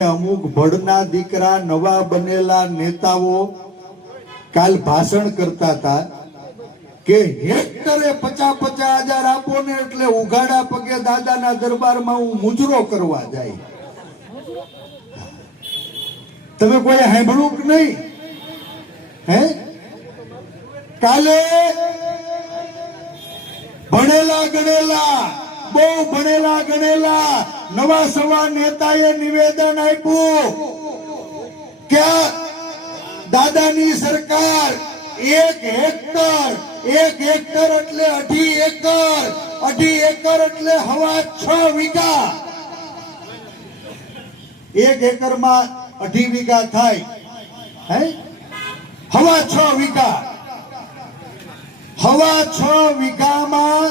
અમુક ભડના દીકરા નવા બનેલા નેતાઓ કાલ ભાષણ કરતા હતા કે હેક્ટરે પચા પચા હજાર આપો ને એટલે ઉઘાડા પગે દાદાના દરબારમાં હું મુજરો કરવા જાય. તમે કોઈ સાંભળ્યું કે નહીં? હે? કાલે ભણેલા ગણેલા બહુ ભણેલા ગણેલા નવા સવા નેતાએ નિવેદન આપ્યું કે દાદાની સરકાર એક હેક્ટર એક હેક્ટર એટલે અઢી એકર અઢી એકર એટલે હવા છ વીઘા. એક એકરમાં અઢી વીઘા થાય હવા છ વીઘા. હવા છ વીઘામાં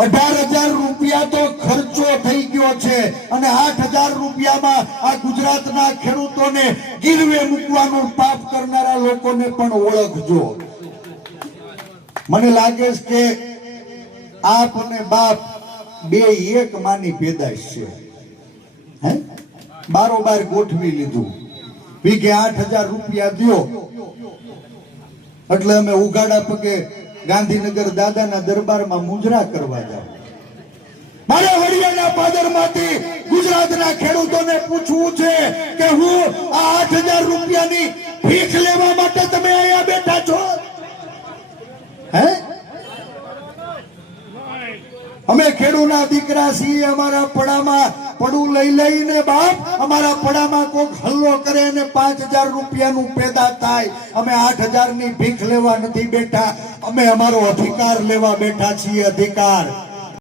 અઢાર હજાર રૂપિયા તો ખર્ચો થઈ ગયો છે અને આઠ હજાર રૂપિયામાં આ ગુજરાતના લોકોને પણ ઓળખજો. મને લાગે છે કે આપ અને બાપ બે એક માની પેદાશ છે. હે? બારોબાર ગોઠવી લીધું. વીઘે આઠ હજાર રૂપિયા દ્યો. એટલે અમે ઉગાડા પગે ગાંધીનગર દાદાના દરબારમાં મુજરા કરવા જાવ મારે હરિયાણા પાદરમાંથી ગુજરાતના ખેડૂતોને પૂછવું છે કે હું આ આઠ હજાર રૂપિયાની ભીખ લેવા માટે તમે અહીંયા બેઠા છો હે અમે ખેડૂના દીકરા છીએ, અમારા પડામાં પડું લઈ લઈને બાપ, અમારા પડામાં કોક હલ્લો કરે ને પાંચ હજાર રૂપિયાનું પેદા થાય. અમે આઠ હજારની ભીખ લેવા નથી બેઠા. અમે અમારો અધિકાર લેવા બેઠા છીએ, અધિકાર.